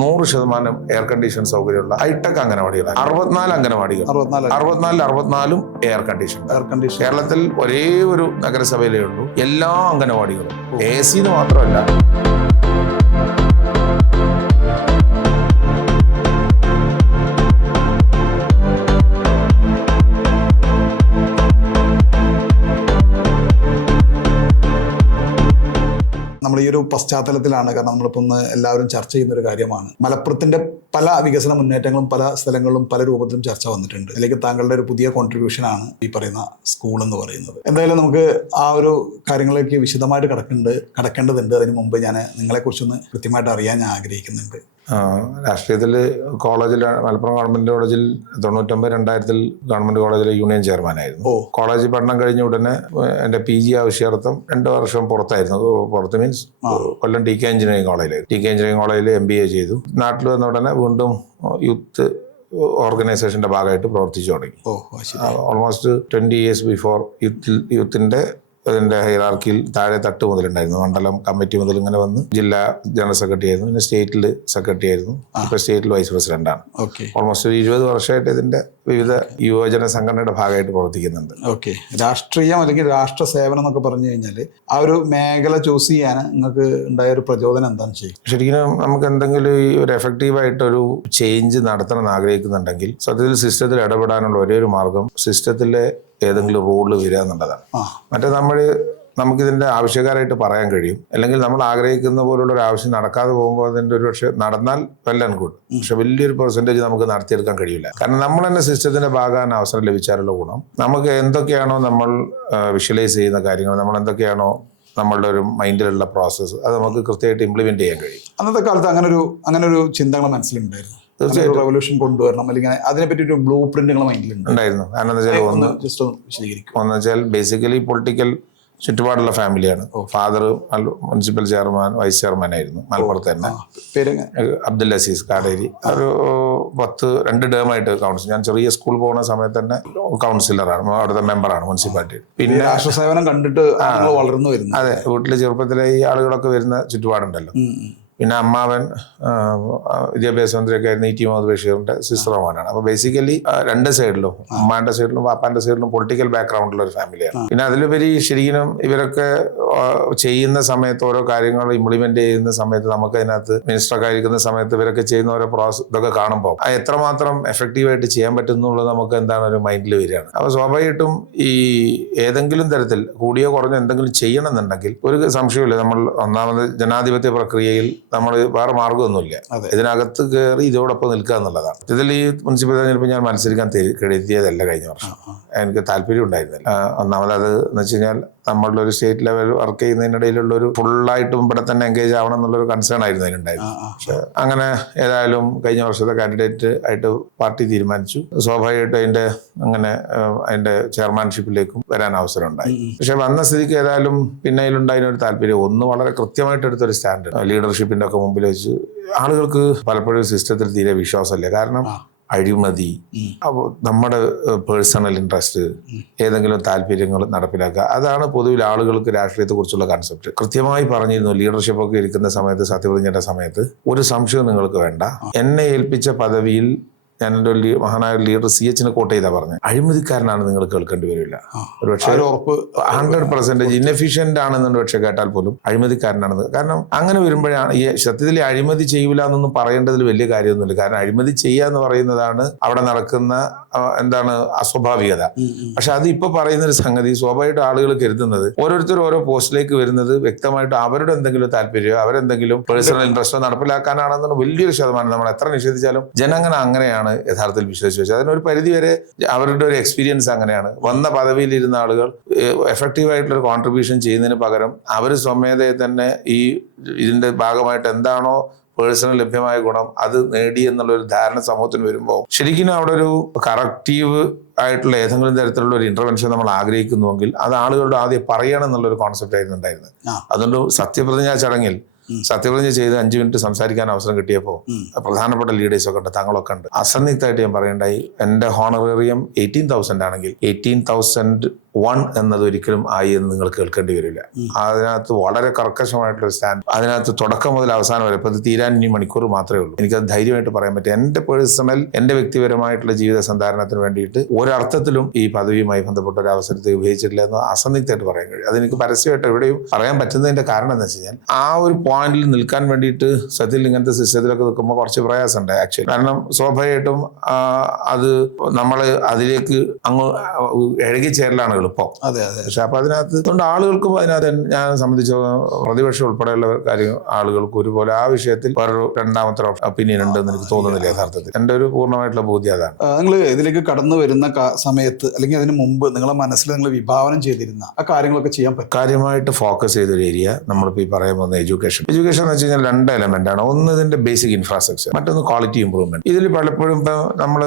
നൂറ് ശതമാനം air condition സൗകര്യമുള്ള ഹൈടെക് അംഗനവാടികളാണ്. അറുപത്തിനാല് അംഗനവാടികൾ. അറുപത്തിനാല് അറുപത്തിനാലിൽ അറുപത്തിനാലും എയർ കണ്ടീഷൻ എയർ കണ്ടീഷൻ കേരളത്തിൽ ഒരേ ഒരു നഗരസഭയിലേ ഉള്ളൂ. എല്ലാ അംഗനവാടികളും. എ സിന്ന് മാത്രമല്ല. നമ്മൾ ഈ ഒരു പശ്ചാത്തലത്തിലാണ്. കാരണം നമ്മളിപ്പോൾ ഒന്ന് എല്ലാവരും ചർച്ച ചെയ്യുന്ന ഒരു കാര്യമാണ്. മലപ്പുറത്തിന്റെ പല വികസന മുന്നേറ്റങ്ങളും പല സ്ഥലങ്ങളിലും പല രൂപത്തിലും ചർച്ച വന്നിട്ടുണ്ട്. അതിലേക്ക് താങ്കളുടെ ഒരു പുതിയ കോൺട്രിബ്യൂഷൻ ആണ് ഈ പറയുന്ന സ്കൂൾ എന്ന് പറയുന്നത്. എന്തായാലും നമുക്ക് ആ ഒരു കാര്യങ്ങളിലേക്ക് വിശദമായിട്ട് കിടക്കുന്നുണ്ട് കിടക്കേണ്ടതുണ്ട്. അതിന് മുമ്പ് ഞാൻ നിങ്ങളെക്കുറിച്ചൊന്ന് കൃത്യമായിട്ട് അറിയാൻ ഞാൻ ആഗ്രഹിക്കുന്നുണ്ട്. രാഷ്ട്രീയത്തിൽ കോളേജിൽ മലപ്പുറം ഗവൺമെന്റ് കോളേജിൽ തൊണ്ണൂറ്റൊമ്പത് രണ്ടായിരത്തിൽ ഗവൺമെന്റ് കോളേജിലെ യൂണിയൻ ചെയർമാനായിരുന്നു. ഓ. കോളേജ് പഠനം കഴിഞ്ഞ ഉടനെ എന്റെ പി ജി ആവശ്യാർത്ഥം രണ്ട് വർഷം പുറത്തായിരുന്നു. പുറത്ത് means Kollam T K engineering കോളേജിൽ ടി കെ എഞ്ചിനീയറിംഗ് കോളേജിൽ എം ബി എ ചെയ്തു. നാട്ടിൽ വന്ന ഉടനെ വീണ്ടും യൂത്ത് ഓർഗനൈസേഷന്റെ ഭാഗമായിട്ട് പ്രവർത്തിച്ചു തുടങ്ങി. ഓൾമോസ്റ്റ് ട്വന്റി ഇയേഴ്സ് ബിഫോർ യൂത്തിൽ യൂത്തിന്റെ അതിന്റെ ഹൈറാർക്കിയിൽ താഴെ തട്ട് മുതലുണ്ടായിരുന്നു. മണ്ഡലം കമ്മിറ്റി മുതൽ ഇങ്ങനെ വന്ന് ജില്ലാ ജനറൽ സെക്രട്ടറി ആയിരുന്നു. പിന്നെ സ്റ്റേറ്റിൽ സെക്രട്ടറി ആയിരുന്നു. ഇപ്പോൾ സ്റ്റേറ്റിൽ വൈസ് പ്രസിഡന്റാണ്. ഓക്കെ. ഓൾമോസ്റ്റ് ഒരു ഇരുപത് വർഷമായിട്ട് ഇതിന്റെ വിവിധ യുവജന സംഘടനയുടെ ഭാഗമായിട്ട് പ്രവർത്തിക്കുന്നുണ്ട്. ഓക്കെ. രാഷ്ട്രീയം അല്ലെങ്കിൽ രാഷ്ട്ര സേവനം എന്നൊക്കെ പറഞ്ഞു കഴിഞ്ഞാൽ ആ ഒരു മേഖല ചൂസ് ചെയ്യാൻ നിങ്ങൾക്ക് ഉണ്ടായ ഒരു പ്രചോദനം എന്താണ് ചെയ്യും? ശരിക്കും നമുക്ക് എന്തെങ്കിലും ഈ ഒരു എഫക്റ്റീവായിട്ടൊരു ചേഞ്ച് നടത്തണം എന്ന് ആഗ്രഹിക്കുന്നുണ്ടെങ്കിൽ സത്യത്തിൽ സിസ്റ്റത്തിൽ ഇടപെടാനുള്ള ഒരേ ഒരു മാർഗം സിസ്റ്റത്തിലെ ഏതെങ്കിലും റോളിൽ വരിക എന്നുള്ളതാണ്. മറ്റേ നമ്മൾ നമുക്കിതിന്റെ ആവശ്യക്കാരായിട്ട് പറയാൻ കഴിയും. അല്ലെങ്കിൽ നമ്മൾ ആഗ്രഹിക്കുന്ന പോലുള്ള ഒരു ആവശ്യം നടക്കാതെ പോകുമ്പോൾ അതിന്റെ ഒരു പക്ഷേ നടന്നാൽ വെൽ ആൻഡ് ഗുഡ് പക്ഷെ വലിയൊരു പെർസെന്റേജ് നമുക്ക് നടത്തിയെടുക്കാൻ കഴിയില്ല. കാരണം നമ്മൾ തന്നെ സിസ്റ്റത്തിന്റെ ഭാഗമാണ് അവസരം ലഭിച്ചാലുള്ള ഗുണം. നമുക്ക് എന്തൊക്കെയാണോ നമ്മൾ വിഷ്വലൈസ് ചെയ്യുന്ന കാര്യങ്ങൾ നമ്മൾ എന്തൊക്കെയാണോ നമ്മളുടെ ഒരു മൈൻഡിലുള്ള പ്രോസസ്സ് അത് നമുക്ക് കൃത്യമായിട്ട് ഇംപ്ലിമെന്റ് ചെയ്യാൻ കഴിയും. അന്നത്തെ കാലത്ത് അങ്ങനെ ഒരു അങ്ങനെ ഒരു ചിന്തകൾ മനസ്സിലുണ്ടായിരുന്നു റെവല്യൂഷൻ കൊണ്ടുവരണം. അല്ലെങ്കിൽ അതിനെ പറ്റി ഒരു ബ്ലൂ പ്രിന്റ് ഉണ്ടായിരുന്നു. കാരണം എന്താ വെച്ചാൽ ഒന്ന് ഒന്ന് ജസ്റ്റ് ഒന്ന് വിശദീകരിക്കും. എന്ന് വെച്ചാൽ ബേസിക്കലി പൊളിറ്റിക്കൽ ചുറ്റുപാടുള്ള ഫാമിലിയാണ്. Father municipal chairman vice chairman ആയിരുന്നു മലപ്പുറത്ത് തന്നെ. അബ്ദുൽ അസീസ് കാടേരി. ഒരു പത്ത് രണ്ട് ടേം ആയിട്ട് കൗൺസിൽ ഞാൻ ചെറിയ സ്കൂൾ പോകുന്ന സമയത്ത് തന്നെ കൗൺസിലറാണ് അവിടുത്തെ മെമ്പറാണ് മുനിസിപ്പാലിറ്റി പിന്നെ സേവനം കണ്ടിട്ട് വളർന്നു വരുന്നു. അതെ വീട്ടിലെ ചെറുപ്പത്തിലെ ഈ ആളുകളൊക്കെ വരുന്ന ചുറ്റുപാടുണ്ടല്ലോ. പിന്നെ അമ്മാവൻ വിദ്യാഭ്യാസ മന്ത്രിയൊക്കെ ആയിരുന്നു ഇ ടി മുഹമ്മദ് ബഷീറിന്റെ സിസ്റ്റർ മോനാണ് അപ്പൊ ബേസിക്കലി രണ്ട് സൈഡിലും അമ്മാന്റെ സൈഡിലും പാപ്പാന്റെ സൈഡിലും പൊളിറ്റിക്കൽ ബാക്ക്ഗ്രൗണ്ടിലുള്ള ഒരു ഫാമിലിയാണ് പിന്നെ അതിലുപരി ശരിക്കും ഇവരൊക്കെ ചെയ്യുന്ന സമയത്ത് ഓരോ കാര്യങ്ങൾ ഇംപ്ലിമെന്റ് ചെയ്യുന്ന സമയത്ത് നമുക്ക് അതിനകത്ത് മിനിസ്റ്ററൊക്കെ ആയിരിക്കുന്ന സമയത്ത് ഇവരൊക്കെ ചെയ്യുന്ന ഓരോ പ്രോസസ് ഇതൊക്കെ കാണുമ്പോൾ അത് എത്രമാത്രം എഫക്റ്റീവായിട്ട് ചെയ്യാൻ പറ്റുന്നുള്ളത് നമുക്ക് എന്താണ് ഒരു മൈൻഡിൽ വരികയാണ്. അപ്പോൾ സ്വാഭാവികമായിട്ടും ഈ ഏതെങ്കിലും തരത്തിൽ കൂടിയോ കുറഞ്ഞോ എന്തെങ്കിലും ചെയ്യണമെന്നുണ്ടെങ്കിൽ ഒരു സംശയമില്ല നമ്മൾ ഒന്നാമത് ജനാധിപത്യ പ്രക്രിയയിൽ നമ്മൾ വേറെ മാർഗമൊന്നുമില്ല. അതെ. ഇതിനകത്ത് കയറി ഇതോടൊപ്പം നിൽക്കുക എന്നുള്ളതാണ് ഇതിൽ ഈ മുനിസിപ്പൽ തെരഞ്ഞെടുപ്പ് ഞാൻ മത്സരിക്കാൻ കരുതിയതല്ല കഴിഞ്ഞ വർഷം. എനിക്ക് താല്പര്യം ഉണ്ടായിരുന്നില്ല. ഒന്നാമതത് ഒന്നാമത് എന്ന് വെച്ച് കഴിഞ്ഞാൽ നമ്മളുടെ ഒരു സ്റ്റേറ്റ് ലെവൽ വർക്ക് ചെയ്യുന്നതിനിടയിലുള്ള ഒരു ഫുള്ളായിട്ടും ഇവിടെ തന്നെ എൻഗേജ് ആവണം എന്നുള്ളൊരു കൺസേൺ ആയിരുന്നു അതിനുണ്ടായിരുന്നു പക്ഷേ അങ്ങനെ ഏതായാലും കഴിഞ്ഞ വർഷത്തെ കാൻഡിഡേറ്റ് ആയിട്ട് പാർട്ടി തീരുമാനിച്ചു. സ്വാഭാവികമായിട്ടും അതിന്റെ അങ്ങനെ അതിന്റെ അതിന്റെ ചെയർമാൻഷിപ്പിലേക്കും വരാൻ അവസരം ഉണ്ടായി. പക്ഷെ വന്ന സ്ഥിതിക്ക് ഏതായാലും പിന്നെ അതിലുണ്ടായിരുന്ന ഒരു താല്പര്യം. ഒന്ന് വളരെ കൃത്യമായിട്ട് എടുത്തൊരു സ്റ്റാൻഡേർഡ് ലീഡർഷിപ്പിന്റെ ഒക്കെ മുമ്പിൽ വെച്ച് ആളുകൾക്ക് പലപ്പോഴും സിസ്റ്റത്തിൽ തീരെ വിശ്വാസമല്ലേ. കാരണം അഴിമതി അപ്പോൾ നമ്മുടെ പേഴ്സണൽ ഇൻട്രസ്റ്റ് ഏതെങ്കിലും താല്പര്യങ്ങൾ നടപ്പിലാക്കുക. അതാണ് പൊതുവിൽ ആളുകൾക്ക് രാഷ്ട്രീയത്തെക്കുറിച്ചുള്ള കൺസെപ്റ്റ് കൃത്യമായി പറഞ്ഞിരുന്നു ലീഡർഷിപ്പ് ഒക്കെ ഇരിക്കുന്ന സമയത്ത് സത്യപ്രതിജ്ഞയുടെ സമയത്ത് ഒരു സംശയം നിങ്ങൾക്ക് വേണ്ട. എന്നെ ഏൽപ്പിച്ച പദവിയിൽ ഞാൻ എന്റെ ഒരു ലീ- മഹാനായ ലീഡർ സി എച്ചിനെ കോട്ട് ചെയ്താ പറഞ്ഞത് അഴിമതിക്കാരനാണ് നിങ്ങൾ കേൾക്കേണ്ടി വരില്ല. ഒരു ആ പക്ഷേ ഒരു ഉറപ്പ് ഹൺഡ്രഡ് പെർസെന്റേജ് ഇൻഎഫിഷ്യന്റ് ആണെന്നുണ്ട് പക്ഷേ കേട്ടാൽ പോലും അഴിമതിക്കാരനാണെന്ന്. കാരണം അങ്ങനെ വരുമ്പോഴാണ് ഈ സത്യത്തിൽ അഴിമതി ചെയ്യൂല എന്നൊന്നും പറയേണ്ടതിൽ വലിയ കാര്യമൊന്നുമില്ല. കാരണം അഴിമതി ചെയ്യുക എന്ന് പറയുന്നതാണ് അവിടെ നടക്കുന്ന എന്താണ് അസ്വാഭാവികത. പക്ഷെ അത് ഇപ്പൊ പറയുന്ന ഒരു സംഗതി സ്വാഭാവികമായിട്ട് ആളുകൾ കരുതുന്നത് ഓരോരുത്തർ ഓരോ പോസ്റ്റിലേക്ക് വരുന്നത് വ്യക്തമായിട്ട് അവരുടെ എന്തെങ്കിലും താല്പര്യമോ അവരെന്തെങ്കിലും പേഴ്സണൽ ഇൻട്രസ്റ്റോ നടപ്പിലാക്കാനാണെന്നുള്ള വലിയൊരു ശതമാനം നമ്മൾ എത്ര നിഷേധിച്ചാലും ജനങ്ങൾ അങ്ങനെയാണ് യഥാർത്ഥത്തിൽ വിശ്വസിച്ച് വെച്ചത് അതിനൊരു പരിധി വരെ അവരുടെ ഒരു എക്സ്പീരിയൻസ് അങ്ങനെയാണ്. വന്ന പദവിയിലിരുന്ന ആളുകൾ എഫക്റ്റീവായിട്ടുള്ള കോൺട്രിബ്യൂഷൻ ചെയ്യുന്നതിന് പകരം അവർ സ്വമേധയെ തന്നെ ഈ ഇതിന്റെ ഭാഗമായിട്ട് എന്താണോ പേഴ്സണൽ ലഭ്യമായ ഗുണം അത് നേടി എന്നുള്ള ഒരു ധാരണ സമൂഹത്തിന് വരുമ്പോൾ ശരിക്കും അവിടെ ഒരു കറക്റ്റീവ് ആയിട്ടുള്ള ഏതെങ്കിലും തരത്തിലുള്ള ഒരു ഇന്റർവെൻഷൻ നമ്മൾ ആഗ്രഹിക്കുന്നുവെങ്കിൽ അത് ആളുകളോട് ആദ്യം പറയണം എന്നുള്ളൊരു കോൺസെപ്റ്റ് ആയിരുന്നു ഉണ്ടായിരുന്നത്. അതുകൊണ്ട് സത്യപ്രതിജ്ഞാ ചടങ്ങിൽ സത്യപ്രതിജ്ഞ ചെയ്ത് അഞ്ച് മിനിറ്റ് സംസാരിക്കാൻ അവസരം കിട്ടിയപ്പോൾ പ്രധാനപ്പെട്ട ലീഡേഴ്സ് ഒക്കെ ഉണ്ട് തങ്ങളൊക്കെ ഉണ്ട്. അസന്നിഗ്ധമായിട്ട് ഞാൻ പറയണ്ടായി എന്റെ ഹോണറേറിയം എയ്റ്റീൻ തൗസൻഡ് ആണെങ്കിൽ എയ്റ്റീൻ തൗസൻഡ് വൺ എന്നത് ഒരിക്കലും ആയി എന്ന് നിങ്ങൾ കേൾക്കേണ്ടി വരില്ല. അതിനകത്ത് വളരെ കർക്കശമായിട്ടുള്ള സ്റ്റാൻഡ് അതിനകത്ത് തുടക്കം മുതൽ അവസാനം വരെ ഇപ്പൊ തീരാൻ ഇനി മണിക്കൂർ മാത്രമേ ഉള്ളൂ. എനിക്കത് ധൈര്യമായിട്ട് പറയാൻ പറ്റും എന്റെ പേഴ്സണൽ എന്റെ വ്യക്തിപരമായിട്ടുള്ള ജീവിത സന്ധാരണത്തിന് വേണ്ടിയിട്ട് ഒരർത്ഥത്തിലും ഈ പദവിയുമായി ബന്ധപ്പെട്ട ഒരു അവസരത്തെ ഉപയോഗിച്ചിട്ടില്ല എന്ന് അസന്നിഗ്ധമായിട്ട് പറയാൻ കഴിയും. അതെനിക്ക് പരസ്യമായിട്ട് എവിടെയും പറയാൻ പറ്റുന്നതിന്റെ കാരണം എന്താ വെച്ച് കഴിഞ്ഞാൽ ആ ഒരു പോയിന്റിൽ നിൽക്കാൻ വേണ്ടിയിട്ട് സത്യത്തിൽ ഇങ്ങനത്തെ സിസ്റ്റത്തിലൊക്കെ നിൽക്കുമ്പോൾ കുറച്ച് പ്രയാസമുണ്ട് ആക്ച്വലി കാരണം സ്വാഭാവികമായിട്ടും അത് നമ്മൾ അതിലേക്ക് അങ്ങ് ഇഴകിച്ചേരലാണ് എളുപ്പം. അതെ അതെ. പക്ഷെ അപ്പൊ അതിനകത്ത് അതുകൊണ്ട് ആളുകൾക്കും അതിനകത്ത് ഞാൻ സംബന്ധിച്ച പ്രതിപക്ഷം ഉൾപ്പെടെയുള്ള കാര്യം ആളുകൾക്ക് ഒരുപോലെ ആ വിഷയത്തിൽ വേറൊരു രണ്ടാമത്തെ ഒപ്പീനിയൻ ഉണ്ടെന്ന് എനിക്ക് തോന്നുന്നില്ല യഥാർത്ഥത്തിൽ. എന്റെ ഒരു പൂർണമായിട്ടുള്ള ബോധ്യം അതാണ്. നിങ്ങൾ ഇതിലേക്ക് കടന്നു വരുന്ന സമയത്ത് അല്ലെങ്കിൽ അതിന് മുമ്പ് നിങ്ങളെ മനസ്സിൽ നിങ്ങൾ വിഭാവനം ചെയ്തിരുന്ന ആ കാര്യങ്ങളൊക്കെ ചെയ്യാൻ പറ്റും. കാര്യമായിട്ട് ഫോക്കസ് ചെയ്തൊരു ഏരിയ നമ്മളിപ്പോൾ ഈ പറയാൻ പോകുന്ന എഡ്യൂക്കേഷൻ എഡ്യൂക്കേഷൻ എന്ന് വെച്ച് കഴിഞ്ഞാൽ രണ്ട് എലമെന്റ് ആണ്. ഒന്ന് ഇതിന്റെ ബേസിക് ഇൻഫ്രാസ്ട്രക്ചർ മറ്റൊന്ന് ക്വാളിറ്റി ഇംപ്രൂവ്മെന്റ് ഇതിൽ പലപ്പോഴും ഇപ്പം നമ്മൾ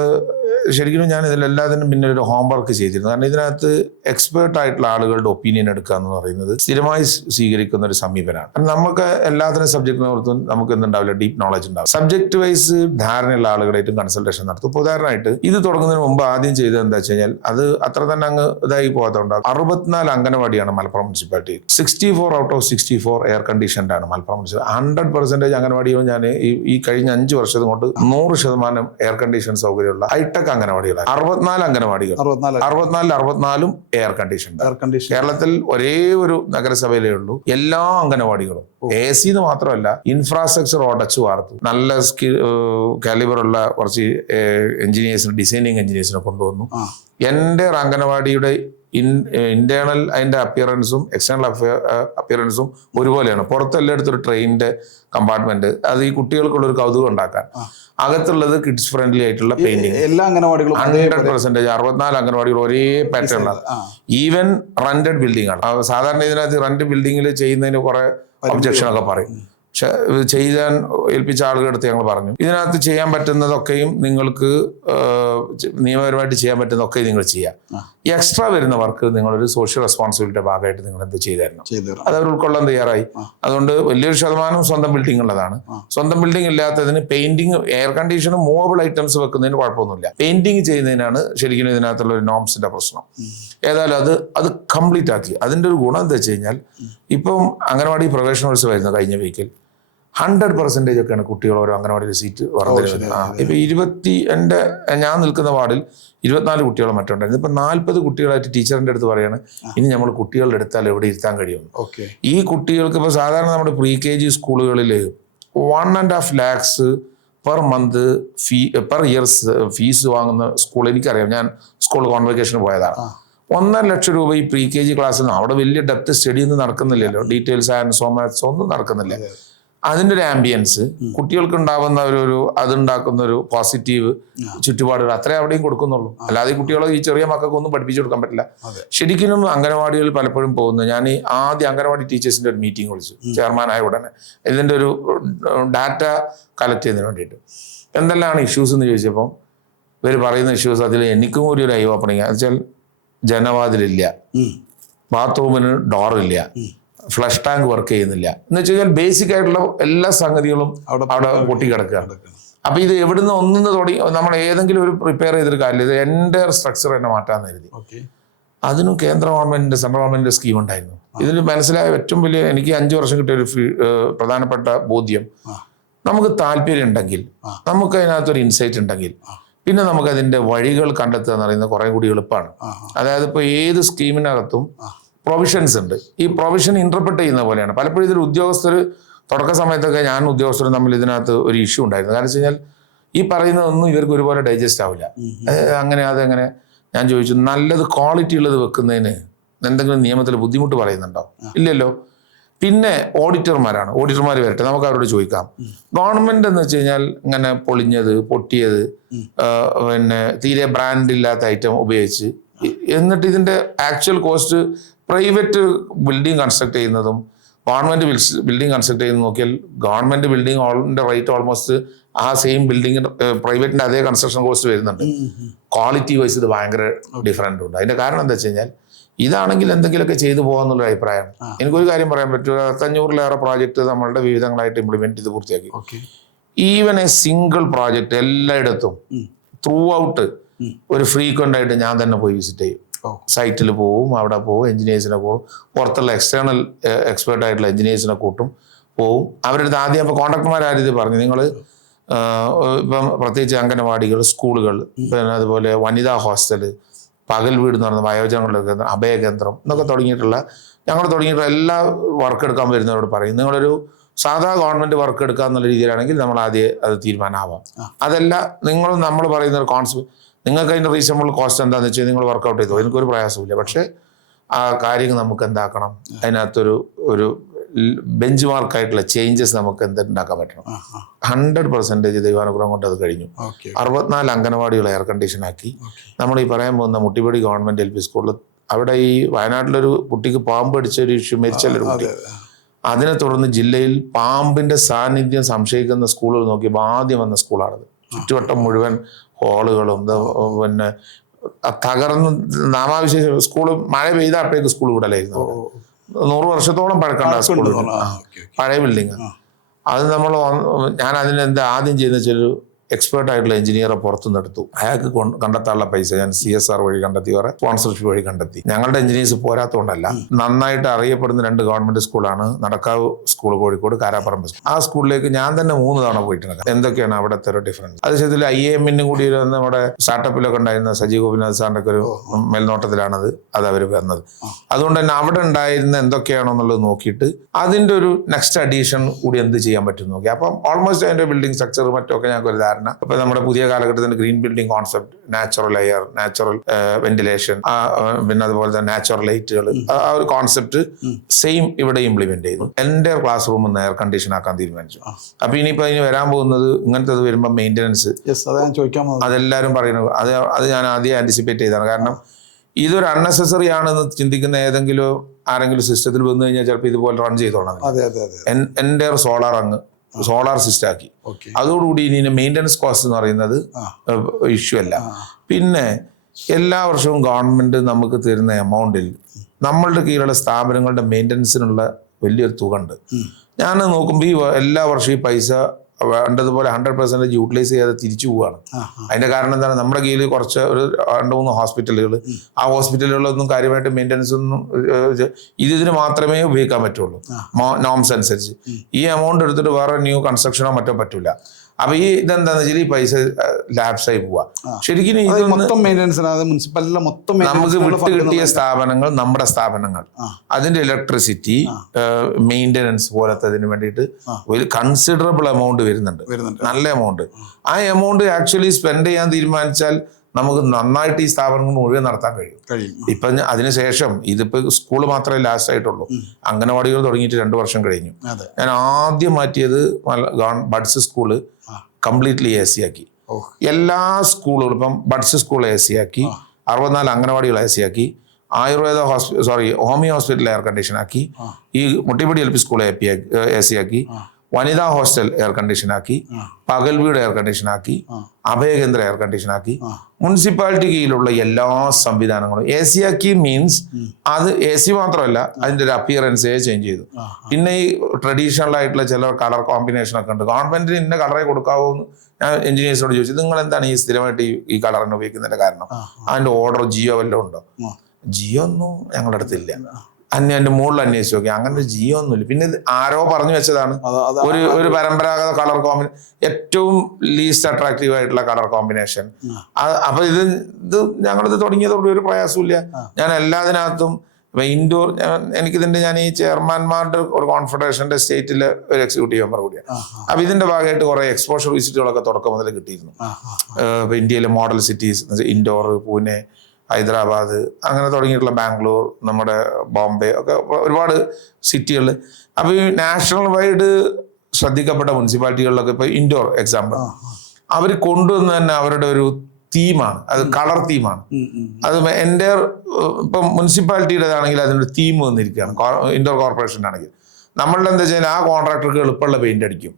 ശരിക്കും ഞാൻ ഇതിലെല്ലാത്തിനും പിന്നെ ഒരു ഹോംവർക്ക് ചെയ്തിരുന്നു. കാരണം ഇതിനകത്ത് എക്സ്പേർട്ട് ആയിട്ടുള്ള ആളുകളുടെ ഒപ്പീനിയൻ എടുക്കുക എന്ന് പറയുന്നത് സ്ഥിരമായി സ്വീകരിക്കുന്ന ഒരു സമീപനമാണ്. നമുക്ക് എല്ലാത്തിനും സബ്ജക്ട് ഓർത്തും നമുക്ക് എന്തുണ്ടാവില്ല ഡീപ്പ് നോളജ് ഉണ്ടാവും സബ്ജക്ട് വൈസ് ധാരണയുള്ള ആളുകളായിട്ടും കൺസൾട്ടേഷൻ നടത്തും. ഇപ്പോൾ ഉദാഹരണമായിട്ട് ഇത് തുടങ്ങുന്നതിന് മുമ്പ് ആദ്യം ചെയ്തത് എന്താ വെച്ച് കഴിഞ്ഞാൽ അത് അത്ര തന്നെ അങ്ങ് ഇതായി പോകാത്തതുകൊണ്ട് അറുപത്തിനാല് അംഗനവാടിയാണ് Malappuram municipality. Sixty four out of sixty four air conditioned ആണ് മലപ്പുറം മുനിസിപ്പാലിറ്റി. ഹൺഡ്രഡ് പെർസെന്റേജ് അംഗനവാടികളും ഞാൻ ഈ കഴിഞ്ഞ അഞ്ച് വർഷം കൊണ്ട് നൂറ് ശതമാനം എയർ കണ്ടീഷൻ സൗകര്യമുള്ള ഹൈടെക് അംഗനവാടികളാണ്. അറുപത്തിനാല് അംഗനവാടികൾ. അറുപത്തിനാല്. അറുപത്തിനാലും എയർ കണ്ടീഷൻ കേരളത്തിൽ ഒരേ ഒരു നഗരസഭയിലേ ഉള്ളൂ. എല്ലാ അംഗനവാടികളും. എ സി എന്ന് മാത്രമല്ല ഇൻഫ്രാസ്ട്രക്ചർ ഉടച്ചു വാർത്തു. നല്ല സ്കിൽ കാലിബർ ഉള്ള കുറച്ച് എഞ്ചിനീയേഴ്സിന് ഡിസൈനിങ് എഞ്ചിനീയേഴ്സിനെ കൊണ്ടുവന്നു. എന്റെ എന്റെ അംഗനവാടിയുടെ ഇൻ ഇന്റേണൽ അതിന്റെ അപ്പിയറൻസും എക്സ്റ്റേണൽ അപ്പിയറൻസും ഒരുപോലെയാണ്. പുറത്തെല്ലായിടത്തും ഒരു ട്രെയിനിന്റെ കമ്പാർട്ട്മെന്റ് അത് ഈ കുട്ടികൾക്കുള്ള ഒരു കൗതുകം ഉണ്ടാക്കാൻ. അകത്തുള്ളത് കിഡ്സ് ഫ്രണ്ട്ലി ആയിട്ടുള്ള പെയിന്റിങ് എല്ലാ അംഗനവാടികളും ഹൺഡ്രഡ് പെർസെന്റേജ് അറുപത്തിനാല് അംഗനവാടികൾ ഒരേ പാറ്റേൺ ആണ് ഈവൻ റെന്റഡ് ബിൽഡിംഗ് ആണ്. സാധാരണ ഇതിനകത്ത് റെന്റ് ബിൽഡിങ്ങിൽ ചെയ്യുന്നതിന് കുറെ ഒബ്ജക്ഷൻ ഒക്കെ പറയും. പക്ഷെ ഇത് ചെയ്യാൻ ഏൽപ്പിച്ച ആളുകളുടെ അടുത്ത് ഞങ്ങൾ പറഞ്ഞു. ഇതിനകത്ത് ചെയ്യാൻ പറ്റുന്നതൊക്കെയും നിങ്ങൾക്ക് നിയമപരമായിട്ട് ചെയ്യാൻ പറ്റുന്നതൊക്കെ നിങ്ങൾ ചെയ്യാം. എക്സ്ട്രാ വരുന്ന വർക്ക് നിങ്ങളൊരു സോഷ്യൽ റെസ്പോൺസിബിലിറ്റിയുടെ ഭാഗമായിട്ട് നിങ്ങൾ എന്ത് ചെയ്തായിരുന്നു? അത് അവർ ഉൾക്കൊള്ളാൻ തയ്യാറായി. അതുകൊണ്ട് വലിയൊരു ശതമാനം സ്വന്തം ബിൽഡിംഗ് ഉള്ളതാണ്. സ്വന്തം ബിൽഡിംഗ് ഇല്ലാത്തതിന് പെയിന്റിങ് എയർ കണ്ടീഷനും മൂവബിൾ ഐറ്റംസ് വെക്കുന്നതിന് കുഴപ്പമൊന്നുമില്ല. പെയിന്റിംഗ് ചെയ്യുന്നതിനാണ് ശരിക്കും ഇതിനകത്തുള്ള ഒരു നോംസിന്റെ പ്രശ്നം. ഏതായാലും അത് അത് കംപ്ലീറ്റ് ആക്കി. അതിന്റെ ഒരു ഗുണം എന്താ വെച്ച് കഴിഞ്ഞാൽ ഇപ്പം അംഗനവാടി പ്രവേശനോത്സവമായിരുന്നു കഴിഞ്ഞ വീക്കിൽ ഹൺഡ്രഡ് പെർസെന്റേജ് ഒക്കെയാണ് കുട്ടികൾ ഓരോ അംഗനവാടിയിൽ സീറ്റ് വർദ്ധിച്ചത് ഇപ്പം ഇരുപത്തി എന്റെ ഞാൻ നിൽക്കുന്ന വാർഡിൽ ഇരുപത്തിനാല് കുട്ടികൾ മറ്റുണ്ടായിരുന്നു. ഇപ്പം നാൽപ്പത് കുട്ടികളായിട്ട് ടീച്ചറിന്റെ അടുത്ത് പറയാണ് ഇനി നമ്മൾ കുട്ടികളുടെ അടുത്താൽ എവിടെ ഇരുത്താൻ കഴിയും? ഓക്കെ. ഈ കുട്ടികൾക്ക് ഇപ്പോൾ സാധാരണ നമ്മുടെ പ്രീ കെ ജി സ്കൂളുകളിൽ one and half lakhs per month fee per years fees വാങ്ങുന്ന സ്കൂൾ എനിക്കറിയാം. ഞാൻ സ്കൂൾ കോൺവെക്കേഷന് പോയതാണ്. ഒന്നര ലക്ഷം രൂപ ഈ പ്രീ കെ ജി ക്ലാസ്സിൽ അവിടെ വലിയ ഡെപ്ത് സ്റ്റഡി ഒന്നും നടക്കുന്നില്ലല്ലോ. ഡീറ്റെയിൽസ് ആൻഡ് മാത്സ് ഒന്നും നടക്കുന്നില്ല. അതെ. അതിന്റെ ഒരു ആംബിയൻസ് കുട്ടികൾക്ക് ഉണ്ടാവുന്ന ഒരു ഒരു അതുണ്ടാക്കുന്ന ഒരു പോസിറ്റീവ് ചുറ്റുപാടുകൾ അത്രേ അവിടെയും കൊടുക്കുന്നുള്ളൂ. അല്ലാതെ കുട്ടികളെ ഈ ചെറിയ മക്കൾക്ക് ഒന്നും പഠിപ്പിച്ചു കൊടുക്കാൻ പറ്റില്ല. ശരിക്കും അംഗനവാടികളിൽ പലപ്പോഴും പോകുന്നു ഞാൻ ഈ ആദ്യ അംഗനവാടി ടീച്ചേഴ്സിന്റെ ഒരു മീറ്റിംഗ് വിളിച്ചു. ചെയർമാനായ ഉടനെ. ഇതിന്റെ ഒരു ഡാറ്റ കളക്ട് ചെയ്യുന്നതിന് വേണ്ടിയിട്ട്. എന്തെല്ലാമാണ് ഇഷ്യൂസ് എന്ന് ചോദിച്ചപ്പോൾ ഇവർ പറയുന്ന ഇഷ്യൂസ് അതിൽ എനിക്കും കൂടി ഒരു ഐ ഓപ്പണിങ് എന്ന് വെച്ചാൽ ജനവാതിലില്ല. ബാത്റൂമിന് ഡോറില്ല ഫ്ലഷ് ടാങ്ക് വർക്ക് ചെയ്യുന്നില്ല. എന്ന് വെച്ച് കഴിഞ്ഞാൽ ബേസിക് ആയിട്ടുള്ള എല്ലാ സംഗതികളും അവിടെ അവിടെ പൊട്ടിക്കിടക്കുകയാണ്. കിടക്കണം. അപ്പൊ ഇത് എവിടുന്ന് ഒന്നിന്ന് തുടങ്ങി നമ്മൾ ഏതെങ്കിലും ഒരു പ്രിപ്പയർ ചെയ്തൊരു കാര്യം ഇത് എന്റെ സ്ട്രക്ചർ തന്നെ മാറ്റാൻ കരുതി. അതിനും കേന്ദ്ര ഗവൺമെന്റിന്റെ സെൻട്രൽ ഗവൺമെന്റിന്റെ സ്കീം ഉണ്ടായിരുന്നു. ഇതിൽ മനസ്സിലായ ഏറ്റവും വലിയ എനിക്ക് അഞ്ചു വർഷം കിട്ടിയ ഒരു പ്രധാനപ്പെട്ട ബോധ്യം നമുക്ക് താല്പര്യം ഉണ്ടെങ്കിൽ നമുക്ക് അതിനകത്തൊരു ഇൻസൈറ്റ് ഉണ്ടെങ്കിൽ പിന്നെ നമുക്ക് അതിന്റെ വഴികൾ കണ്ടെത്തുക എന്ന് പറയുന്നത് കുറെ കൂടി എളുപ്പമാണ്. അതായത് ഇപ്പോൾ ഏത് സ്കീമിനകത്തും. പ്രൊവിഷൻസ് ഉണ്ട്. ഈ പ്രൊവിഷൻ ഇന്റർപ്രറ്റ് ചെയ്യുന്ന പോലെയാണ്. പലപ്പോഴും ഇതിൽ ഉദ്യോഗസ്ഥർ തുടക്ക സമയത്തൊക്കെ ഞാൻ ഉദ്യോഗസ്ഥരും തമ്മിൽ ഇതിനകത്ത് ഒരു ഇഷ്യൂ ഉണ്ടായിരുന്നു. കാരണം വെച്ച് കഴിഞ്ഞാൽ ഈ പറയുന്നതൊന്നും ഇവർക്ക് ഒരുപോലെ ഡൈജസ്റ്റ് ആവില്ല. അങ്ങനെ അതെങ്ങനെ. ഞാൻ ചോദിച്ചു നല്ലത് ക്വാളിറ്റി ഉള്ളത് വെക്കുന്നതിന് എന്തെങ്കിലും നിയമത്തിൽ ബുദ്ധിമുട്ട് പറയുന്നുണ്ടോ? ഇല്ലല്ലോ. പിന്നെ ഓഡിറ്റർമാരാണ് ഓഡിറ്റർമാർ വരട്ടെ നമുക്ക് അവരോട് ചോദിക്കാം. ഗവൺമെന്റ് എന്ന് വെച്ച് കഴിഞ്ഞാൽ ഇങ്ങനെ പൊളിഞ്ഞത് പൊട്ടിയത് പിന്നെ തീരെ ബ്രാൻഡ് ഇല്ലാത്ത ഐറ്റം ഉപയോഗിച്ച്. എന്നിട്ട് ഇതിന്റെ actual cost private building construct ചെയ്യുന്നതും ഗവൺമെന്റ് ബിൽഡിംഗ് കൺസ്ട്രക്ട് ചെയ്യുന്നത് നോക്കിയാൽ ഗവൺമെന്റ് ബിൽഡിംഗ് ഓളിന്റെ റേറ്റ് ഓൾമോസ്റ്റ് ആ സെയിം ബിൽഡിംഗ് പ്രൈവറ്റിന്റെ അതേ കൺസ്ട്രക്ഷൻ കോസ്റ്റ് വരുന്നുണ്ട്. ക്വാളിറ്റി വൈസ് ഇത് ഭയങ്കര ഡിഫറന്റ് ഉണ്ട് അതിന്റെ കാരണം എന്താ വെച്ച് കഴിഞ്ഞാൽ ഇതാണെങ്കിൽ എന്തെങ്കിലുമൊക്കെ ചെയ്തു പോകാന്നുള്ള അഭിപ്രായം. എനിക്കൊരു കാര്യം പറയാൻ പറ്റും പത്തഞ്ഞൂറിലേറെ പ്രോജക്റ്റ് നമ്മളുടെ വിവിധങ്ങളായിട്ട് ഇംപ്ലിമെന്റ് ചെയ്ത് പൂർത്തിയാക്കി ഈവൻ എ സിംഗിൾ പ്രോജക്റ്റ് എല്ലായിടത്തും. ത്രൂ ഔട്ട് ഒരു ഫ്രീക്വന്റ് ആയിട്ട് ഞാൻ തന്നെ പോയി വിസിറ്റ് ചെയ്യും. സൈറ്റിൽ പോവും അവിടെ പോവും എഞ്ചിനീയേഴ്സിനെ പോവും പുറത്തുള്ള എക്സ്റ്റേണൽ എക്സ്പേർട്ട് ആയിട്ടുള്ള എഞ്ചിനീയേഴ്സിനെ കൂട്ടും പോവും. അവരുടെ ആദ്യം ഇപ്പോൾ കോൺട്രാക്ടർമാരാരും ഇത് പറഞ്ഞു. നിങ്ങൾ ഇപ്പം പ്രത്യേകിച്ച് അംഗനവാടികൾ സ്കൂളുകൾ പിന്നെ അതുപോലെ വനിതാ ഹോസ്റ്റൽ പകൽ വീട് എന്ന് പറയുന്ന വയോജനങ്ങളുടെ കേന്ദ്രം അഭയകേന്ദ്രം എന്നൊക്കെ തുടങ്ങിയിട്ടുള്ള ഞങ്ങൾ തുടങ്ങിയിട്ടുള്ള എല്ലാ വർക്ക് എടുക്കാൻ വരുന്നവരോട് പറയും. നിങ്ങളൊരു സാധാ ഗവൺമെന്റ് വർക്ക് എടുക്കുക എന്നുള്ള രീതിയിലാണെങ്കിൽ നമ്മൾ ആദ്യം അത് തീരുമാനമാവാം. അതല്ല നിങ്ങൾ നമ്മൾ പറയുന്ന ഒരു കോൺസെപ്റ്റ് നിങ്ങൾക്ക് അതിന്റെ റീസണബിൾ കോസ്റ്റ് എന്താണെന്ന് വെച്ചാൽ നിങ്ങൾ വർക്കൗട്ട് ചെയ്തോ? എനിക്കൊരു പ്രയാസമില്ല പക്ഷേ ആ കാര്യങ്ങൾ നമുക്ക് എന്താക്കണം? അതിനകത്തൊരു ഒരു ബെഞ്ച് മാർക്കായിട്ടുള്ള ചേഞ്ചസ് നമുക്ക് എന്തുണ്ടാക്കാൻ പറ്റണം? ഹൺഡ്രഡ് പെർസെന്റേജ് ദൈവാനുഗ്രഹം കൊണ്ട് അത് കഴിഞ്ഞു. അറുപത്തിനാല് അംഗനവാടികൾ എയർ കണ്ടീഷൻ ആക്കി. നമ്മൾ ഈ പറയാൻ പോകുന്ന മുട്ടിപ്പടി ഗവൺമെന്റ് എൽ പി സ്കൂളിൽ അവിടെ ഈ വയനാട്ടിലൊരു കുട്ടിക്ക് പാമ്പ് അടിച്ച ഒരു ഇഷ്യൂ മരിച്ചല്ലൊരു കുട്ടി. അതെ അതെ അതിനെ തുടർന്ന് ജില്ലയിൽ പാമ്പിന്റെ സാന്നിധ്യം സംശയിക്കുന്ന സ്കൂളുകൾ നോക്കിയപ്പോൾ ആദ്യം വന്ന സ്കൂളാണത്. ചുറ്റുവട്ടം മുഴുവൻ ഹോളുകളും പിന്നെ തകർന്ന് നാമാവിശേഷ സ്കൂൾ മഴ പെയ്ത അപ്പോഴേക്ക് സ്കൂൾ വിടലായിരുന്നു നൂറ് വർഷത്തോളം പഴക്കണ്ട സ്കൂൾ. പഴയ ബിൽഡിങ്. അത് നമ്മൾ ഞാൻ അതിനെന്താ ആദ്യം ചെയ്യുന്ന വെച്ചാൽ എക്സ്പേർട്ട് ആയിട്ടുള്ള എഞ്ചിനീയറെ പുറത്തുനിന്ന് എടുത്തു അയാൾക്ക് കൊണ്ട് കണ്ടെത്താനുള്ള പൈസ ഞാൻ സി എസ് ആർ വഴി കണ്ടെത്തി വേറെ സ്പോൺസർഷിപ്പ് വഴി കണ്ടെത്തി. ഞങ്ങളുടെ എഞ്ചിനീയേഴ്സ് പോരാത്തതുകൊണ്ടല്ല നന്നായിട്ട് അറിയപ്പെടുന്ന രണ്ട് ഗവൺമെന്റ് സ്കൂളാണ് നടക്കാവ് സ്കൂൾ കോഴിക്കോട് കാരാപ്പറമ്പ് സ്കൂൾ ആ സ്കൂളിലേക്ക് ഞാൻ തന്നെ മൂന്ന് തവണ പോയിട്ടുണ്ട്. എന്തൊക്കെയാണ് അവിടുത്തെ ഒരു ഡിഫറൻസ് അത് ശരിക്കും ഐ എമ്മിനും കൂടി നമ്മുടെ സ്റ്റാർട്ടപ്പിലൊക്കെ ഉണ്ടായിരുന്ന സജീവ് ഗോപിനാഥ് സാറിന്റെ ഒരു മേൽനോട്ടത്തിലാണത് അത് അവർ വന്നത്. അതുകൊണ്ട് തന്നെ അവിടെ ഉണ്ടായിരുന്ന എന്തൊക്കെയാണോ എന്നുള്ളത് നോക്കിയിട്ട് അതിന്റെ ഒരു നെക്സ്റ്റ് അഡീഷൻ കൂടി എന്ത് ചെയ്യാൻ പറ്റും നോക്കി. അപ്പം ഓൾമോസ്റ്റ് അതിന്റെ ബിൽഡിംഗ് സ്ട്രക്ചർ മറ്റൊക്കെ ഞങ്ങൾക്ക് ഒരു ധാരണ ഇപ്പൊ നമ്മുടെ പുതിയ കാലഘട്ടത്തിന്റെ green building concept natural air natural ventilation പിന്നെ അതുപോലെ തന്നെ നാച്ചുറൽ ലൈറ്റുകൾ ആ ഒരു കോൺസെപ്റ്റ് സെയിം ഇവിടെ ഇംപ്ലിമെന്റ് ചെയ്തു എന്റെ ക്ലാസ് റൂം ഒന്ന് എയർ കണ്ടീഷൻ ആക്കാൻ തീരുമാനിച്ചു. അപ്പൊ ഇനിയിപ്പോ അതിന് വരാൻ പോകുന്നത് ഇങ്ങനത്തെ വരുമ്പോൾ മെയിന്റനൻസ്. അതെല്ലാവരും പറയുന്നത്. അത് അത് ഞാൻ ആദ്യം ആന്റിസിപ്പേറ്റ് ചെയ്താണ് കാരണം ഇതൊരു അൺനെസസറി ആണെന്ന് ചിന്തിക്കുന്ന ഏതെങ്കിലും ആരെങ്കിലും സിസ്റ്റത്തിൽ വന്നു കഴിഞ്ഞാൽ ചിലപ്പോൾ ഇതുപോലെ റൺ ചെയ്തോളാം. എന്റെ സോളാർ അങ്ങ് സോളാർ സിസ്റ്റം ആക്കി അതോടുകൂടി ഇനി മെയിന്റനൻസ് കോസ്റ്റ് എന്ന് പറയുന്നത്. ഇഷ്യൂ അല്ല. പിന്നെ എല്ലാ വർഷവും ഗവൺമെന്റ് നമുക്ക് തരുന്ന എമൗണ്ടിൽ നമ്മളുടെ കീഴിലുള്ള സ്ഥാപനങ്ങളുടെ മെയിന്റനൻസിനുള്ള വലിയൊരു തുക ഉണ്ട് ഞാൻ നോക്കുമ്പോൾ ഈ എല്ലാ വർഷവും ഈ പൈസ വേണ്ടതുപോലെ ഹൺഡ്രഡ് പെർസെന്റേജ് യൂട്ടിലൈസ് ചെയ്യാതെ തിരിച്ചു പോവുകയാണ് അതിന്റെ കാരണം എന്താണ്? നമ്മുടെ കീഴിൽ കുറച്ച് ഒരു രണ്ട് മൂന്ന് ഹോസ്പിറ്റലുകൾ ആ ഹോസ്പിറ്റലുകളിലൊന്നും കാര്യമായിട്ട് മെയിന്റനൻസ് ഒന്നും ഇത് ഇതിന് മാത്രമേ ഉപയോഗിക്കാൻ പറ്റുള്ളൂ. നോംസ് അനുസരിച്ച്. ഈ എമൗണ്ട് എടുത്തിട്ട് വേറെ ന്യൂ കൺസ്ട്രക്ഷനോ മറ്റോ പറ്റൂല. അപ്പൊ ഈ ഇതെന്താന്ന് വെച്ചാൽ ഈ പൈസ ലാപ്സ് ആയി പോവാ. ശരിക്കും മൊത്തം മുനിസിപ്പാലിറ്റിയിലെ മൊത്തം നമുക്ക് വിട്ട് കിട്ടിയ സ്ഥാപനങ്ങൾ നമ്മുടെ സ്ഥാപനങ്ങൾ. അതിന്റെ ഇലക്ട്രിസിറ്റി മെയിന്റനൻസ് പോലത്തതിന് വേണ്ടിയിട്ട്. ഒരു കൺസിഡറബിൾ എമൗണ്ട് വരുന്നുണ്ട്. നല്ല എമൗണ്ട് ആ. എമൗണ്ട് ആക്ച്വലി സ്പെൻഡ് ചെയ്യാൻ തീരുമാനിച്ചാൽ നമുക്ക് നന്നായിട്ട് ഈ സ്ഥാപനങ്ങൾ മുഴുവൻ നടത്താൻ കഴിയും. ഇപ്പം അതിനുശേഷം ഇതിപ്പോ സ്കൂൾ മാത്രമേ ലാസ്റ്റ് ആയിട്ടുള്ളൂ. അംഗനവാടികൾ തുടങ്ങിയിട്ട് രണ്ട് വർഷം കഴിഞ്ഞു. ഞാൻ ആദ്യം മാറ്റിയത് buds school completely A C ആക്കി. എല്ലാ സ്കൂളുകളും ഇപ്പം ബഡ്സ് സ്കൂൾ എ സി ആക്കി അറുപത്തിനാല് അംഗനവാടികൾ എ സി ആക്കി Ayurveda hospital sorry homeo hospital air condition ആക്കി ഈ Muttippadi L P school A C ആക്കി വനിതാ ഹോസ്റ്റൽ എയർ കണ്ടീഷൻ ആക്കി പകൽവീട് പകൽ വീട് എയർ കണ്ടീഷൻ ആക്കി. അഭയകേന്ദ്ര എയർ കണ്ടീഷൻ ആക്കി. മുനിസിപ്പാലിറ്റി കീഴിലുള്ള എല്ലാ സംവിധാനങ്ങളും എ സി ആക്കി മീൻസ് അത് എ സി മാത്രമല്ല അതിന്റെ ഒരു അപ്പിയറൻസേ ചേഞ്ച് ചെയ്തു. പിന്നെ ഈ ട്രഡീഷണൽ ആയിട്ടുള്ള ചില കളർ കോമ്പിനേഷൻ ഒക്കെ ഉണ്ട്. ഗവൺമെന്റിന് ഇന്ന കളറേ കൊടുക്കാവൂ എന്ന് ഞാൻ എഞ്ചിനീയേഴ്സിനോട് ചോദിച്ചു. നിങ്ങൾ എന്താണ് ഈ സ്ഥിരമായിട്ട് ഈ കളറിന് ഉപയോഗിക്കുന്നതിന്റെ കാരണം. അതിന്റെ ഓർഡർ ജിയോ വല്ലതും ഉണ്ടോ. ജിയോ ഒന്നും ഞങ്ങളുടെ അടുത്തില്ല അന്യ എന്റെ മുകളിൽ അന്വേഷിച്ച് നോക്കി. അങ്ങനെ ഒരു ജിയോ ഒന്നുമില്ല പിന്നെ ഇത് ആരോ പറഞ്ഞു വെച്ചതാണ്. ഒരു ഒരു പരമ്പരാഗത കളർ കോമ്പിനേഷൻ ഏറ്റവും ലീസ്റ്റ് അട്രാക്റ്റീവ് ആയിട്ടുള്ള കളർ കോമ്പിനേഷൻ. അപ്പൊ ഇത് ഇത് ഞങ്ങളിത് തുടങ്ങിയതോടെ ഒരു പ്രയാസമില്ല. ഞാൻ എല്ലാത്തിനകത്തും ഇൻഡോർ എനിക്കിതിന്റെ ഞാൻ ഈ ചെയർമാൻമാരുടെ ഒരു കോൺഫെഡറേഷന്റെ സ്റ്റേറ്റിൽ ഒരു എക്സിക്യൂട്ടീവ് മെമ്പർ കൂടിയാണ്. അപ്പൊ ഇതിന്റെ ഭാഗമായിട്ട് കുറെ എക്സ്പോഷർ വിസിറ്റുകളൊക്കെ തുടക്കം മുതൽ കിട്ടിയിരുന്നു. ഇന്ത്യയിലെ മോഡൽ സിറ്റീസ് ഇൻഡോർ പൂനെ ഹൈദരാബാദ് അങ്ങനെ തുടങ്ങിയിട്ടുള്ള ബാംഗ്ലൂർ നമ്മുടെ ബോംബെ ഒക്കെ ഒരുപാട് സിറ്റികൾ അപ്പോൾ ഈ നാഷണൽ വൈഡ് ശ്രദ്ധിക്കപ്പെട്ട മുനിസിപ്പാലിറ്റികളിലൊക്കെ ഇപ്പോൾ ഇൻഡോർ എക്സാമ്പിൾ അവർ കൊണ്ടുവന്ന് തന്നെ അവരുടെ ഒരു തീമാണ് അത് കളർ തീമാണ്. അത് എന്റെ ഇപ്പം മുനിസിപ്പാലിറ്റിയുടേതാണെങ്കിൽ അതിനൊരു തീം വന്നിരിക്കുകയാണ്. ഇൻഡോർ കോർപ്പറേഷന്റെ ആണെങ്കിൽ. നമ്മളുടെ എന്താ വെച്ചാൽ ആ കോൺട്രാക്ടർക്ക് എളുപ്പമുള്ള പെയിന്റ് അടിക്കും.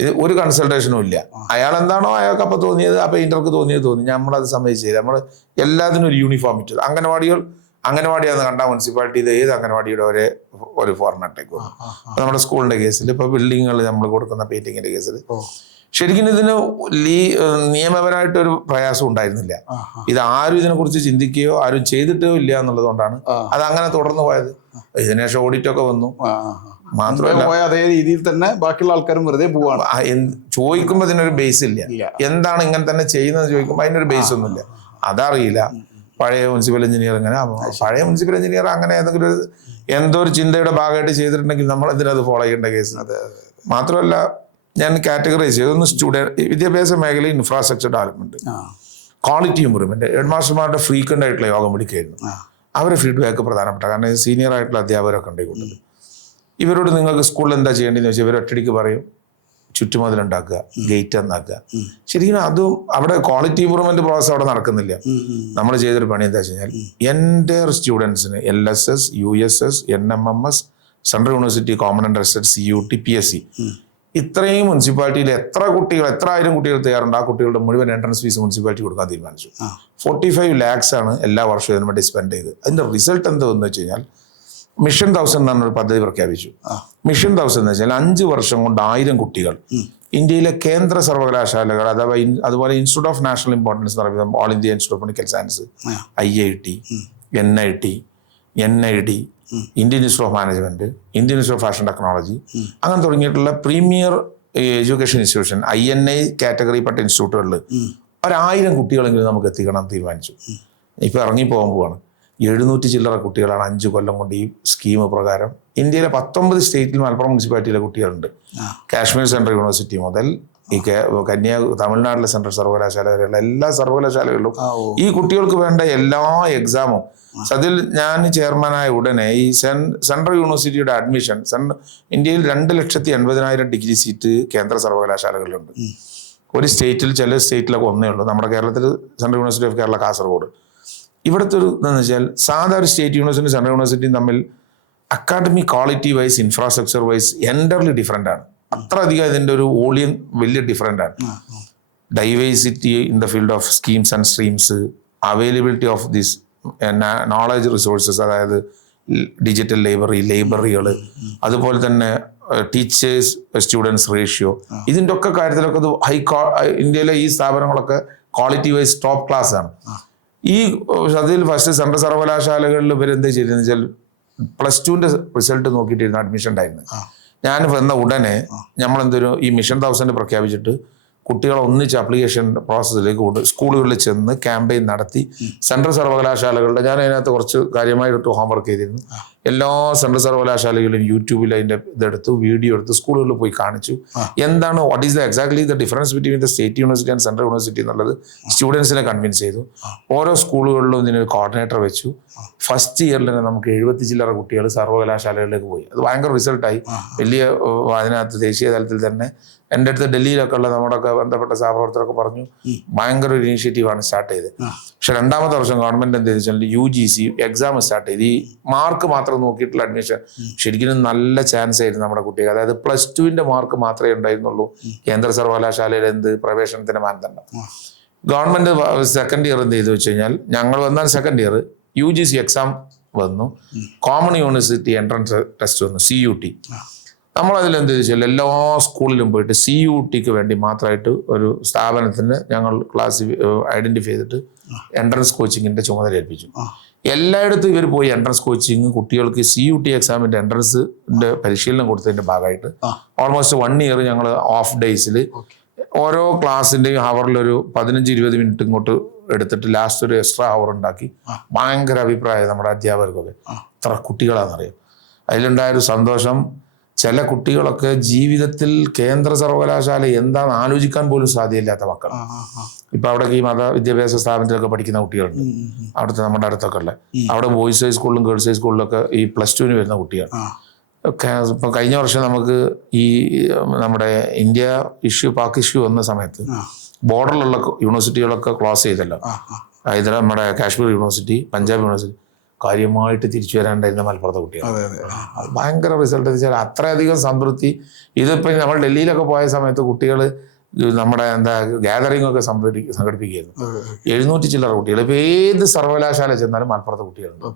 ഇത് ഒരു കൺസൾട്ടേഷനും ഇല്ല. അയാൾ എന്താണോ അയാൾക്ക് അപ്പോൾ തോന്നിയത് ആ പെയിന്റർക്ക് തോന്നിയത് തോന്നി. നമ്മളത് സമ്മതിച്ചില്ല നമ്മൾ എല്ലാത്തിനും ഒരു യൂണിഫോം ഇട്ടത് അംഗനവാടികൾ അംഗനവാടിയാന്ന് കണ്ട മുനിസിപ്പാലിറ്റി ഇത് ഏത് അംഗനവാടിയുടെ ഒരേ ഒരു ഫോർമാറ്റേക്ക്. നമ്മുടെ സ്കൂളിന്റെ കേസിൽ ഇപ്പൊ ബിൽഡിങ്ങുകൾ നമ്മൾ കൊടുക്കുന്ന പെയിന്റിങ്ങിന്റെ കേസിൽ ശരിക്കും ഇതിന് ലീ നിയമപരമായിട്ടൊരു പ്രയാസം ഉണ്ടായിരുന്നില്ല. ഇത് ആരും ഇതിനെക്കുറിച്ച് ചിന്തിക്കുകയോ ആരും ചെയ്തിട്ടോ ഇല്ല എന്നുള്ളതുകൊണ്ടാണ് അത് അങ്ങനെ തുടർന്ന് പോയത്. ഇതിനുശേഷം ഓഡിറ്റ് ഒക്കെ വന്നു. മാത്രമല്ല പോയ അതേ രീതിയിൽ തന്നെ ബാക്കിയുള്ള ആൾക്കാരും വെറുതെ പോവാണ്. ചോദിക്കുമ്പോൾ ഇതിനൊരു ബേസ് ഇല്ല. എന്താണ് ഇങ്ങനെ തന്നെ ചെയ്യുന്നത് ചോദിക്കുമ്പോൾ അതിനൊരു ബേസ് ഒന്നുമില്ല. അതറിയില്ല. പഴയ മുനിസിപ്പൽ എഞ്ചിനീയർ ഇങ്ങനെ പഴയ മുനിസിപ്പൽ എഞ്ചിനീയർ അങ്ങനെ ഏതെങ്കിലും ഒരു എന്തോ ഒരു ചിന്തയുടെ ഭാഗമായിട്ട് ചെയ്തിട്ടുണ്ടെങ്കിൽ നമ്മൾ എന്തിനത് ഫോളോ ചെയ്യേണ്ട കേസ് മാത്രമല്ല ഞാൻ കാറ്റഗറൈസ് ചെയ്തു. ഒന്ന് സ്റ്റുഡന്റ് വിദ്യാഭ്യാസ മേഖല infrastructure development quality improvement head മാസ്റ്റർമാരുടെ frequent ആയിട്ടുള്ള യോഗം വിളിക്കായിരുന്നു ആ. അവരുടെ ഫീഡ്ബാക്ക് പ്രധാനപ്പെട്ട. കാരണം സീനിയർ ആയിട്ടുള്ള അധ്യാപകരൊക്കെ ഉണ്ട് ഈ കൂട്ടത്തിൽ. ഇവരോട് നിങ്ങൾക്ക് സ്കൂളിൽ എന്താ ചെയ്യേണ്ടതെന്ന് വെച്ചാൽ ഇവർ ഒറ്റടിക്ക് പറയും ചുറ്റുമതിലുണ്ടാക്കുക ഗേറ്റ് എന്നാക്കുക ശരിക്കും അതും അവിടെ ക്വാളിറ്റി ഇമ്പ്രൂവ്മെന്റ് പ്രോസസ് അവിടെ നടക്കുന്നില്ല. നമ്മൾ ചെയ്തൊരു പണി എന്താ വെച്ച് കഴിഞ്ഞാൽ എന്റെ സ്റ്റുഡൻസിന് L S S U S S N M M S central university common and research C U T P S C ഇത്രയും മുനിസിപ്പാലിറ്റിയിൽ എത്ര കുട്ടികൾ എത്ര ആയിരം കുട്ടികൾ തയ്യാറുണ്ട് ആ കുട്ടികളുടെ മുഴുവൻ എൻട്രൻസ് ഫീസ് മുനിസിപ്പാലിറ്റി കൊടുക്കാൻ തീരുമാനിച്ചു. ഫോർട്ടി ഫൈവ് ലാക്സ് ആണ് എല്ലാ വർഷവും ഇതിനു വേണ്ടി സ്പെൻഡ് ചെയ്ത് അതിന്റെ റിസൾട്ട് എന്താണെന്ന് വെച്ച് കഴിഞ്ഞാൽ മിഷൻ തൗസൻഡ് എന്നൊരു പദ്ധതി പ്രഖ്യാപിച്ചു. മിഷൻ തൗസൻഡ് എന്ന് വെച്ചാൽ അഞ്ച് വർഷം കൊണ്ട് ആയിരം കുട്ടികൾ ഇന്ത്യയിലെ കേന്ദ്ര സർവകലാശാലകൾ അഥവാ അതുപോലെ ഇൻസ്റ്റിറ്റ്യൂട്ട് ഓഫ് നാഷണൽ ഇമ്പോർട്ടൻസ് എന്ന് പറയുന്നത് all India institute of medical science. I I T N I T N I D Indian institute of management Indian institute of fashion technology അങ്ങനെ തുടങ്ങിയിട്ടുള്ള premier education institution I N I കാറ്റഗറിപ്പെട്ട ഇൻസ്റ്റിറ്റ്യൂട്ടുകളിൽ ഒരായിരം കുട്ടികളെങ്കിലും നമുക്ക് എത്തിക്കണം എന്ന് തീരുമാനിച്ചു. ഇപ്പൊ ഇറങ്ങി പോകാൻ പോവാണ്. എഴുന്നൂറ്റി ചില്ലറ കുട്ടികളാണ് അഞ്ച് കൊല്ലം കൊണ്ട് ഈ സ്കീം പ്രകാരം. ഇന്ത്യയിലെ പത്തൊമ്പത് സ്റ്റേറ്റിൽ മലപ്പുറം മുനിസിപ്പാലിറ്റിയിലെ കുട്ടികളുണ്ട്. കാശ്മീർ സെൻട്രൽ യൂണിവേഴ്സിറ്റി മുതൽ ഈ കന്യാ തമിഴ്നാട്ടിലെ സെൻട്രൽ സർവകലാശാല വരെയുള്ള എല്ലാ സർവകലാശാലകളിലും ഈ കുട്ടികൾക്ക് വേണ്ട എല്ലാ എക്സാമും അതിൽ ഞാൻ ചെയർമാനായ ഉടനെ ഈ സെൻ സെൻട്രൽ യൂണിവേഴ്സിറ്റിയുടെ അഡ്മിഷൻ ഇന്ത്യയിൽ രണ്ട് ലക്ഷത്തി എൺപതിനായിരം ഡിഗ്രി സീറ്റ് കേന്ദ്ര സർവകലാശാലകളിലുണ്ട്. ഒരു സ്റ്റേറ്റിൽ ചില സ്റ്റേറ്റിലൊക്കെ ഒന്നേ ഉള്ളൂ. നമ്മുടെ കേരളത്തിൽ central university of Kerala Kasaragod. ഇവിടുത്തെ ഒരു എന്താണെന്ന് വെച്ചാൽ സാധാ ഒരു സ്റ്റേറ്റ് യൂണിവേഴ്സിറ്റി സെൻട്രൽ യൂണിവേഴ്സിറ്റിയും തമ്മിൽ academy quality wise infrastructure wise entirely different ആണ്. അത്ര അധികം ഇതിന്റെ ഒരു വോളിയം വലിയ ഡിഫറെന്റ് ആണ്. Diversity in the field of schemes and streams availability of this knowledge resources അതായത് ഡിജിറ്റൽ ലൈബ്രറി ലൈബ്രറികൾ അതുപോലെ തന്നെ ടീച്ചേഴ്സ് സ്റ്റുഡൻസ് റേഷ്യോ ഇതിന്റെ ഒക്കെ കാര്യത്തിലൊക്കെ ഇത് ഹൈ ഇന്ത്യയിലെ ഈ സ്ഥാപനങ്ങളൊക്കെ ക്വാളിറ്റി വൈസ് ടോപ്പ് ക്ലാസ് ആണ്. ഈ അതിൽ ഫസ്റ്റ് സെൻട്രൽ സർവകലാശാലകളിൽ ഇവർ എന്താ ചെയ്തതെന്ന് വെച്ചാൽ പ്ലസ് ടുവിന്റെ റിസൾട്ട് നോക്കിയിട്ടിരുന്ന അഡ്മിഷൻ ടൈമിൽ ഞാൻ വന്ന ഉടനെ നമ്മൾ എന്തൊരു ഈ മിഷൻ തൗസൻഡ് പ്രഖ്യാപിച്ചിട്ട് കുട്ടികളെ ഒന്നിച്ച് അപ്ലിക്കേഷൻ പ്രോസസ്സിലേക്ക് കൊണ്ട് സ്കൂളുകളിൽ ചെന്ന് ക്യാമ്പയിൻ നടത്തി സെൻട്രൽ സർവകലാശാലകളുടെ ഞാൻ അതിനകത്ത് കുറച്ച് കാര്യമായിട്ട് ഹോംവർക്ക് ചെയ്തിരുന്നു. എല്ലാ സെൻട്രൽ സർവകലാശാലകളിലും യൂട്യൂബിൽ അതിന്റെ ഇതെടുത്തു വീഡിയോ എടുത്ത് സ്കൂളുകളിൽ പോയി കാണിച്ചു. എന്താണ് what is the exactly the difference between the state university and central university എന്നുള്ളത് സ്റ്റുഡൻസിനെ കൺവിൻസ് ചെയ്തു. ഓരോ സ്കൂളുകളിലും ഇതിനൊരു കോർഡിനേറ്റർ വെച്ചു. ഫസ്റ്റ് ഇയറിൽ തന്നെ നമുക്ക് എഴുപത്തി ചില്ലറ കുട്ടികൾ സർവകലാശാലകളിലേക്ക് പോയി. അത് ഭയങ്കര റിസൾട്ടായി വലിയ അതിനകത്ത് ദേശീയ തലത്തിൽ തന്നെ. എന്റെ അടുത്ത് ഡൽഹിയിലൊക്കെ ഉള്ള നമ്മുടെ ഒക്കെ ബന്ധപ്പെട്ട സഹപ്രവർത്തകരൊക്കെ പറഞ്ഞു ഭയങ്കര ഒരു ഇനീഷ്യേറ്റീവാണ് സ്റ്റാർട്ട് ചെയ്തത്. പക്ഷെ രണ്ടാമത്തെ വർഷം ഗവൺമെന്റ് എന്ത് വെച്ചാൽ U G C exam start ചെയ്ത്. ഈ മാർക്ക് മാത്രം നോക്കിയിട്ടുള്ള അഡ്മിഷൻ ശരിക്കും നല്ല ചാൻസ് ആയിരുന്നു നമ്മുടെ കുട്ടികൾ അതായത് പ്ലസ് ടുവിന്റെ മാർക്ക് മാത്രമേ ഉണ്ടായിരുന്നുള്ളൂ. കേന്ദ്ര സർവകലാശാലയിൽ എന്ത് പ്രവേശനത്തിന് മാനദണ്ഡം. ഗവൺമെന്റ് സെക്കൻഡ് ഇയർ എന്ത് ചെയ്തു വെച്ച് കഴിഞ്ഞാൽ ഞങ്ങൾ വന്നാൽ second year U G C exam വന്നു. കോമൺ യൂണിവേഴ്സിറ്റി എൻട്രൻസ് ടെസ്റ്റ് വന്നു സി യു ടി നമ്മൾ അതിൽ എന്ത് വെച്ചാൽ എല്ലാ സ്കൂളിലും പോയിട്ട് സി യു ടിക്ക് വേണ്ടി മാത്രമായിട്ട് ഒരു സ്ഥാപനത്തിന് ഞങ്ങൾ ക്ലാസ് ഐഡന്റിഫൈ ചെയ്തിട്ട് എൻട്രൻസ് കോച്ചിങ്ങിന്റെ ചുമതല ഏൽപ്പിച്ചു. എല്ലായിടത്തും ഇവർ പോയി എൻട്രൻസ് കോച്ചിങ് കുട്ടികൾക്ക് സി യു ടി എക്സാമിന്റെ എൻട്രൻസിന്റെ പരിശീലനം കൊടുത്തതിന്റെ ഭാഗമായിട്ട് ഓൾമോസ്റ്റ് വൺ ഇയർ ഞങ്ങൾ ഓഫ് ഡേയ്സിൽ ഓരോ ക്ലാസ്സിന്റെയും ഹവറിലൊരു പതിനഞ്ച് ഇരുപത് മിനിറ്റ് ഇങ്ങോട്ട് എടുത്തിട്ട് ലാസ്റ്റ് ഒരു എക്സ്ട്രാ ഹവർ ഉണ്ടാക്കി. ഭയങ്കര അഭിപ്രായം നമ്മുടെ അധ്യാപകർക്കൊക്കെ. ഇത്ര കുട്ടികളാണെന്നറിയാം അതിലുണ്ടായൊരു സന്തോഷം ചില കുട്ടികളൊക്കെ ജീവിതത്തിൽ കേന്ദ്ര സർവകലാശാല എന്താണെന്ന് ആലോചിക്കാൻ പോലും സാധ്യമില്ലാത്ത മക്കൾ. ഇപ്പൊ അവിടെ ഈ മത വിദ്യാഭ്യാസ സ്ഥാപനത്തിലൊക്കെ പഠിക്കുന്ന കുട്ടികളുണ്ട്. അവിടുത്തെ നമ്മുടെ അടുത്തൊക്കെ ഉള്ള അവിടെ ബോയ്സ് ഹൈസ്കൂളിലും ഗേൾസ് ഹൈ സ്കൂളിലൊക്കെ ഈ പ്ലസ് ടുവിന് വരുന്ന കുട്ടികൾ ഇപ്പൊ കഴിഞ്ഞ വർഷം നമുക്ക് ഈ നമ്മുടെ ഇന്ത്യ ഇഷ്യൂ പാക് ഇഷ്യൂ വന്ന സമയത്ത്. ബോർഡറിലുള്ള യൂണിവേഴ്സിറ്റികളൊക്കെ ക്ലോസ് ചെയ്തല്ലോ ആ. നമ്മുടെ കാശ്മീർ യൂണിവേഴ്സിറ്റി പഞ്ചാബ് യൂണിവേഴ്സിറ്റി കാര്യമായിട്ട് തിരിച്ചു വരാണ്ടായിരുന്ന മലപ്പുറത്തെ കുട്ടികൾ അതെ ഭയങ്കര റിസൾട്ട് വെച്ചാൽ അത്രയധികം സംതൃപ്തി. ഇതിപ്പോൾ നമ്മൾ ഡൽഹിയിലൊക്കെ പോയ സമയത്ത് കുട്ടികൾ നമ്മുടെ എന്താ ഗാദറിംഗ് ഒക്കെ സംഘടിപ്പിക്കുന്നു സംഘടിപ്പിക്കുകയായിരുന്നു. എഴുന്നൂറ്റി ചില്ലറ കുട്ടികൾ. ഇപ്പോൾ ഏത് സർവകലാശാല ചെന്നാലും മലപ്പുറത്തെ കുട്ടികളുണ്ട്.